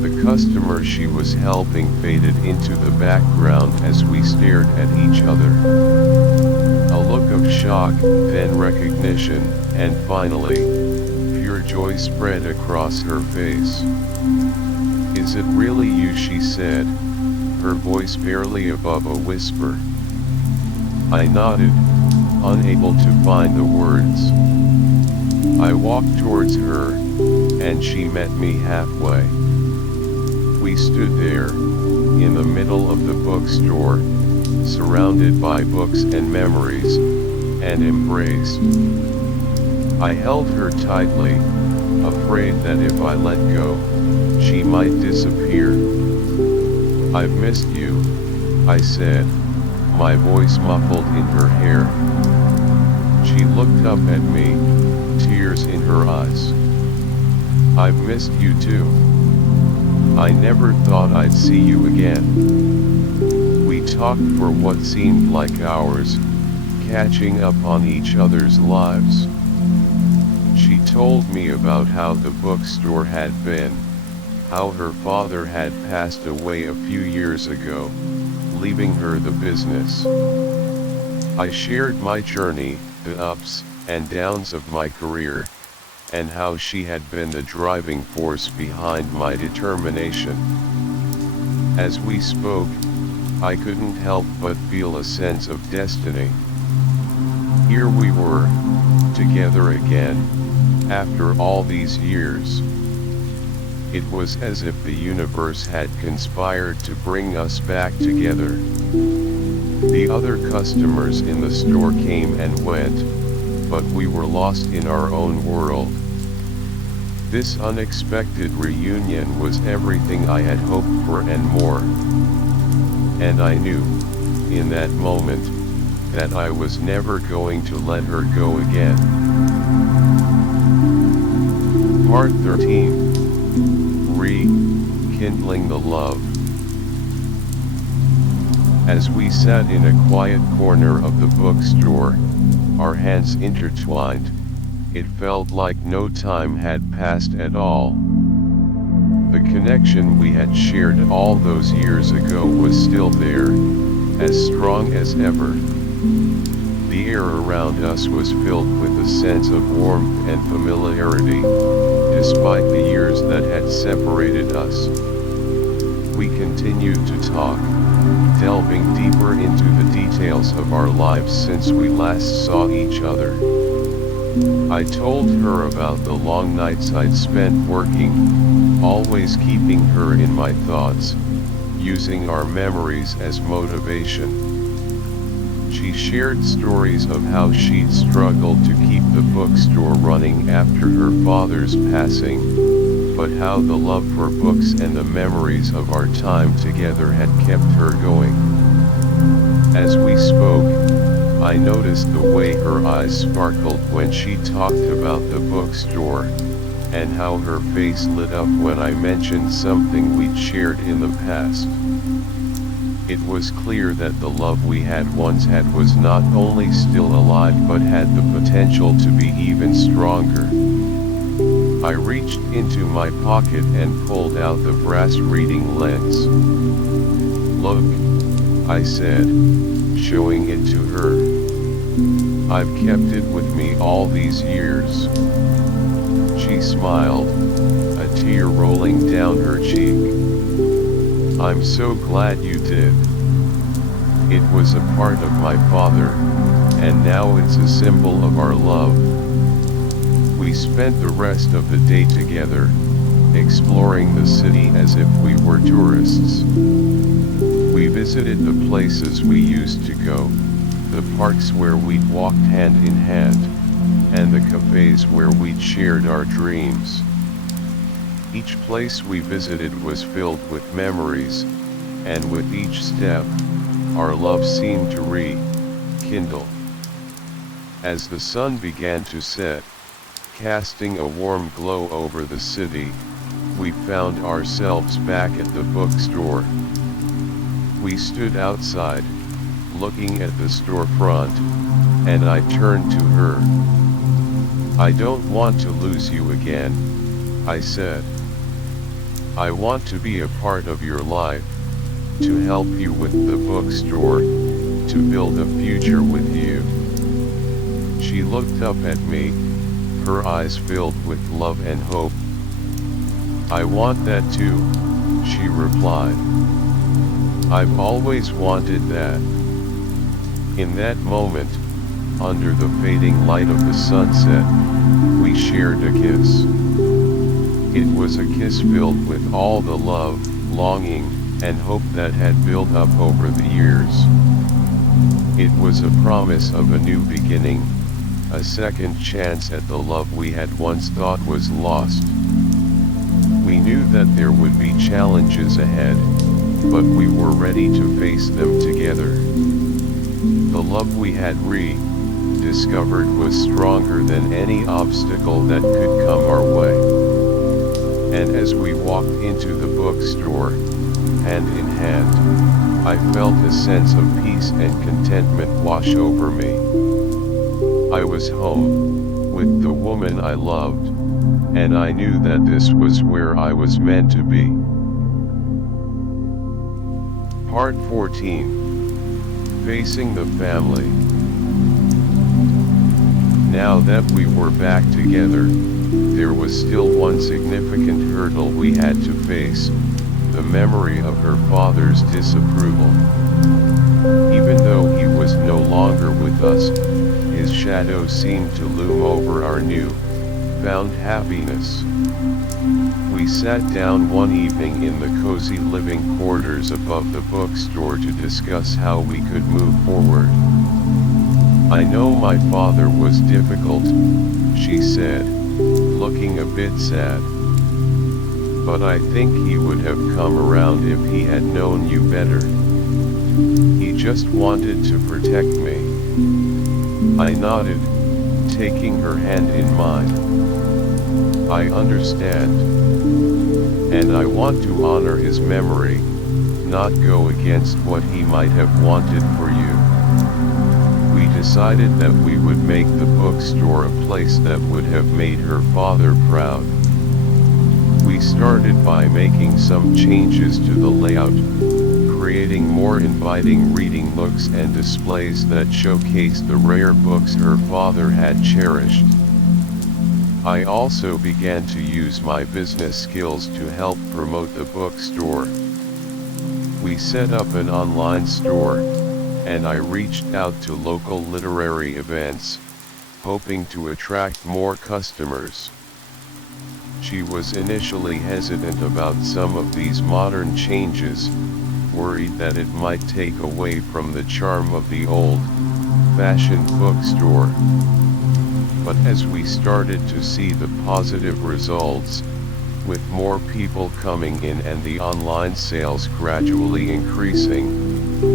The customer she was helping faded into the background as we stared at each other. A look of shock, then recognition, and finally, pure joy spread across her face. "Is it really you?" she said, her voice barely above a whisper. I nodded, unable to find the words. I walked towards her, and she met me halfway. We stood there, in the middle of the bookstore, surrounded by books and memories, and embraced. I held her tightly, afraid that if I let go, she might disappear. "I've missed you," I said, my voice muffled in her hair. She looked up at me, tears in her eyes. "I've missed you too. I never thought I'd see you again." We talked for what seemed like hours, catching up on each other's lives. She told me about how the bookstore had been, how her father had passed away a few years ago, leaving her the business. I shared my journey, the ups and downs of my career, and how she had been the driving force behind my determination. As we spoke, I couldn't help but feel a sense of destiny. Here we were, together again, after all these years. It was as if the universe had conspired to bring us back together. The other customers in the store came and went, but we were lost in our own world. This unexpected reunion was everything I had hoped for and more. And I knew, in that moment, that I was never going to let her go again. Part 13. Rekindling the Love. As we sat in a quiet corner of the bookstore, our hands intertwined, it felt like no time had passed at all. The connection we had shared all those years ago was still there, as strong as ever. The air around us was filled with a sense of warmth and familiarity, despite the years that had separated us. We continued to talk, delving deeper into the details of our lives since we last saw each other. I told her about the long nights I'd spent working, always keeping her in my thoughts, using our memories as motivation. She shared stories of how she'd struggled to keep the bookstore running after her father's passing, but how the love for books and the memories of our time together had kept her going. As we spoke, I noticed the way her eyes sparkled when she talked about the bookstore, and how her face lit up when I mentioned something we'd shared in the past. It was clear that the love we had once had was not only still alive but had the potential to be even stronger. I reached into my pocket and pulled out the brass reading lens. "Look," I said, showing it to her. "I've kept it with me all these years." She smiled, a tear rolling down her cheek. "I'm so glad you did. It was a part of my father, and now it's a symbol of our love." We spent the rest of the day together, exploring the city as if we were tourists. We visited the places we used to go, the parks where we'd walked hand in hand, and the cafes where we'd shared our dreams. Each place we visited was filled with memories, and with each step, our love seemed to rekindle. As the sun began to set, casting a warm glow over the city, we found ourselves back at the bookstore. We stood outside, looking at the storefront, and I turned to her. "I don't want to lose you again," I said. "I want to be a part of your life, to help you with the bookstore, to build a future with you." She looked up at me, her eyes filled with love and hope. "I want that too," she replied. "I've always wanted that." In that moment, under the fading light of the sunset, we shared a kiss. It was a kiss filled with all the love, longing, and hope that had built up over the years. It was a promise of a new beginning, a second chance at the love we had once thought was lost. We knew that there would be challenges ahead, but we were ready to face them together. The love we had rediscovered was stronger than any obstacle that could come our way. And as we walked into the bookstore, hand in hand, I felt a sense of peace and contentment wash over me. I was home, with the woman I loved, and I knew that this was where I was meant to be. Part 14. Facing the Family. Now that we were back together, there was still one significant hurdle we had to face: the memory of her father's disapproval. Even though he was no longer with us, his shadow seemed to loom over our new-found happiness. We sat down one evening in the cozy living quarters above the bookstore to discuss how we could move forward. "I know my father was difficult," she said, looking a bit sad. "But I think he would have come around if he had known you better. He just wanted to protect me." I nodded, taking her hand in mine. "I understand. And I want to honor his memory, not go against what he might have wanted for you." We decided that we would make the bookstore a place that would have made her father proud. We started by making some changes to the layout, creating more inviting reading nooks and displays that showcased the rare books her father had cherished. I also began to use my business skills to help promote the bookstore. We set up an online store, and I reached out to local literary events, hoping to attract more customers. She was initially hesitant about some of these modern changes, worried that it might take away from the charm of the old-fashioned bookstore. But as we started to see the positive results, with more people coming in and the online sales gradually increasing,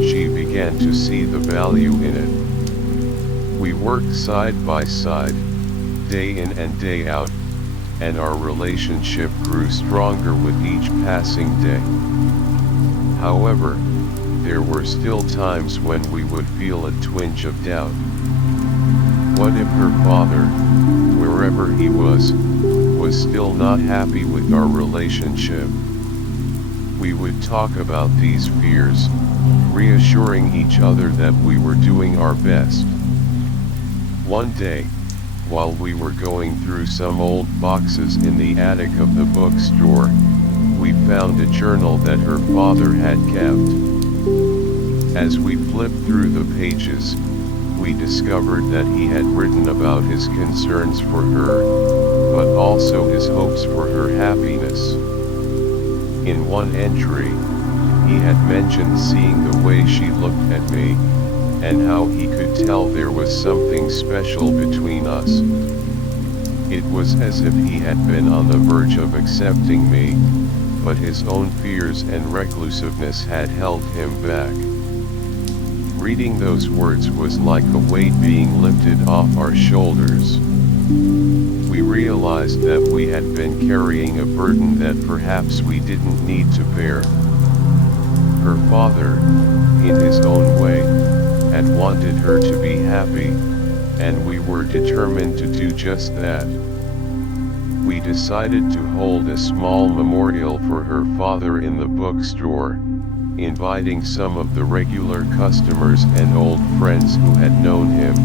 she began to see the value in it. We worked side by side, day in and day out, and our relationship grew stronger with each passing day. However, there were still times when we would feel a twinge of doubt. What if her father, wherever he was still not happy with our relationship? We would talk about these fears, reassuring each other that we were doing our best. One day, while we were going through some old boxes in the attic of the bookstore, we found a journal that her father had kept. As we flipped through the pages, we discovered that he had written about his concerns for her, but also his hopes for her happiness. In one entry, he had mentioned seeing the way she looked at me, and how he could tell there was something special between us. It was as if he had been on the verge of accepting me, but his own fears and reclusiveness had held him back. Reading those words was like a weight being lifted off our shoulders. We realized that we had been carrying a burden that perhaps we didn't need to bear. Her father, in his own way, had wanted her to be happy, and we were determined to do just that. We decided to hold a small memorial for her father in the bookstore, inviting some of the regular customers and old friends who had known him.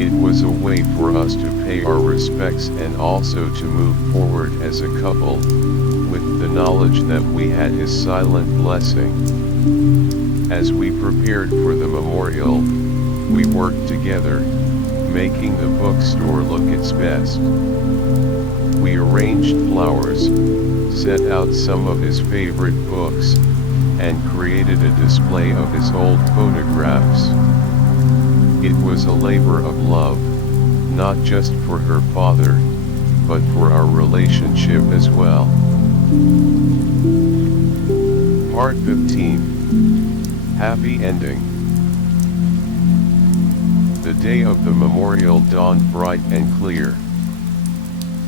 It was a way for us to pay our respects and also to move forward as a couple, with the knowledge that we had his silent blessing. As we prepared for the memorial, we worked together, making the bookstore look its best. We arranged flowers, set out some of his favorite books, and created a display of his old photographs. It was a labor of love, not just for her father, but for our relationship as well. Part 15. Happy Ending. The day of the memorial dawned bright and clear.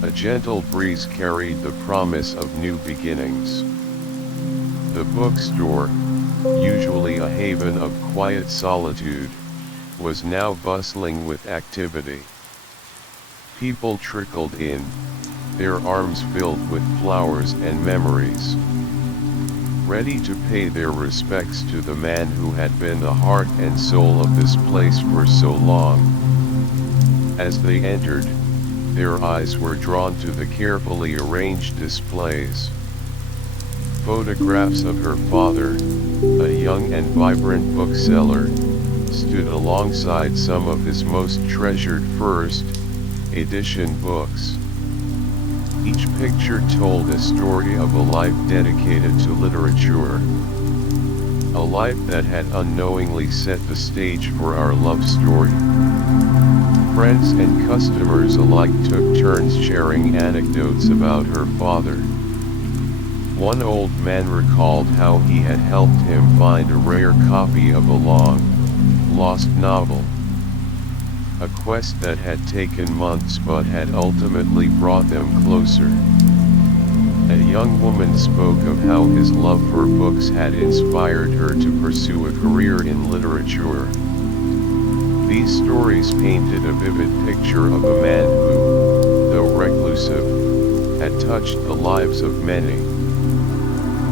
A gentle breeze carried the promise of new beginnings. The bookstore, usually a haven of quiet solitude, was now bustling with activity. People trickled in, their arms filled with flowers and memories, ready to pay their respects to the man who had been the heart and soul of this place for so long. As they entered, their eyes were drawn to the carefully arranged displays. Photographs of her father, a young and vibrant bookseller, stood alongside some of his most treasured first edition books. Each picture told a story of a life dedicated to literature. A life that had unknowingly set the stage for our love story. Friends and customers alike took turns sharing anecdotes about her father. One old man recalled how he had helped him find a rare copy of a long, lost novel. A quest that had taken months but had ultimately brought them closer. A young woman spoke of how his love for books had inspired her to pursue a career in literature. These stories painted a vivid picture of a man who, though reclusive, had touched the lives of many.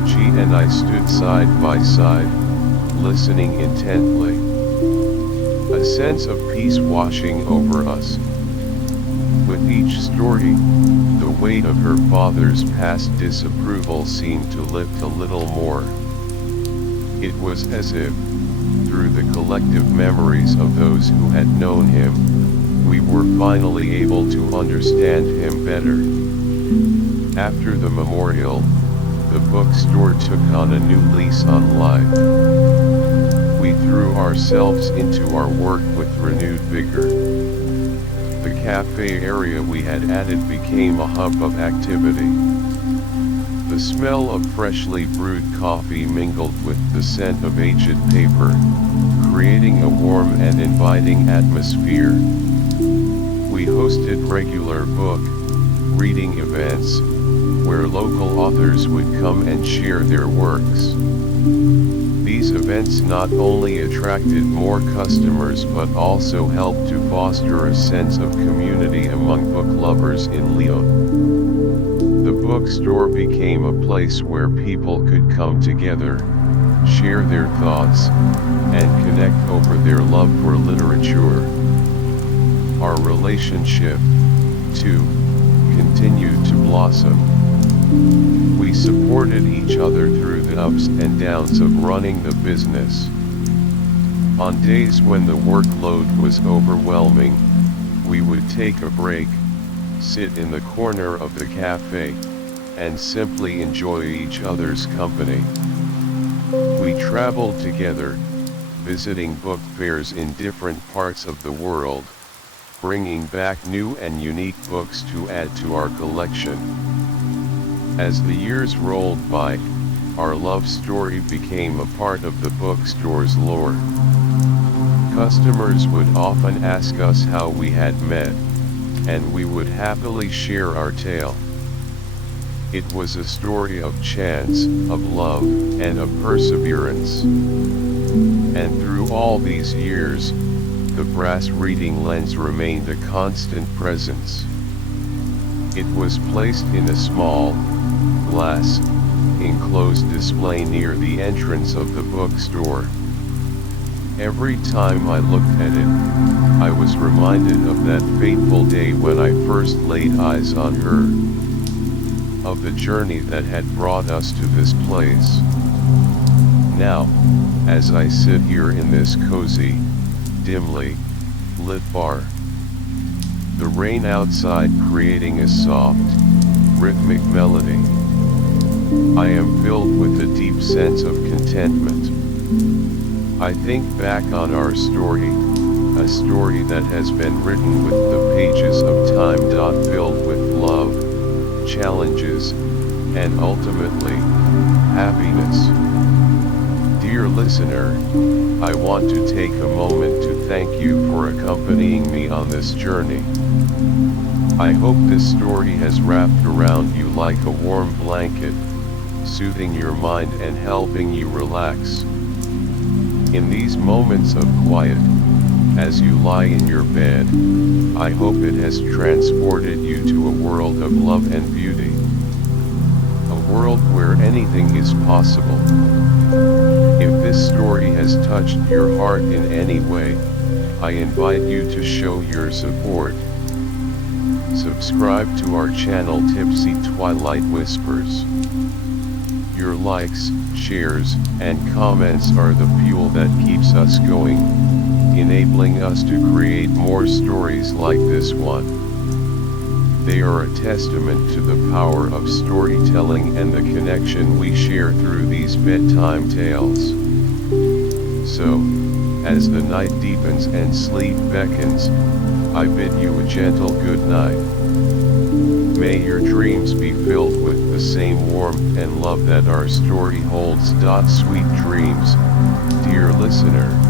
She and I stood side by side, listening intently. A sense of peace washing over us. With each story, the weight of her father's past disapproval seemed to lift a little more. It was as if, through the collective memories of those who had known him, we were finally able to understand him better. After the memorial, the bookstore took on a new lease on life. We threw ourselves into our work with renewed vigor. The cafe area we had added became a hub of activity. The smell of freshly brewed coffee mingled with the scent of aged paper, creating a warm and inviting atmosphere. We hosted regular book reading events, where local authors would come and share their works. These events not only attracted more customers but also helped to foster a sense of community among book lovers in Lyon. The bookstore became a place where people could come together, share their thoughts, and connect over their love for literature. Our relationship, too, continued to blossom. We supported each other through the ups and downs of running the business. On days when the workload was overwhelming, we would take a break, sit in the corner of the cafe, and simply enjoy each other's company. We traveled together, visiting book fairs in different parts of the world, bringing back new and unique books to add to our collection. As the years rolled by, our love story became a part of the bookstore's lore. Customers would often ask us how we had met, and we would happily share our tale. It was a story of chance, of love, and of perseverance. And through all these years, the brass reading lens remained a constant presence. It was placed in a small, glass, enclosed display near the entrance of the bookstore. Every time I looked at it, I was reminded of that fateful day when I first laid eyes on her. Of the journey that had brought us to this place. Now, as I sit here in this cozy, dimly lit bar, the rain outside creating a soft, rhythmic melody, I am filled with a deep sense of contentment. I think back on our story, a story that has been written with the pages of time. Filled with love, challenges, and ultimately, happiness. Dear listener, I want to take a moment to thank you for accompanying me on this journey. I hope this story has wrapped around you like a warm blanket, soothing your mind and helping you relax. In these moments of quiet, As you lie in your bed, I hope it has transported you to a world of love and beauty. A world where anything is possible. If this story has touched your heart in any way, I invite you to show your support. Subscribe to our channel Tipsy Twilight Whispers. Your likes, shares, and comments are the fuel that keeps us going, enabling us to create more stories like this one. They are a testament to the power of storytelling and the connection we share through these bedtime tales. So, as the night deepens and sleep beckons, I bid you a gentle good night. May your dreams be filled with the same warmth and love that our story holds. Sweet dreams, dear listener.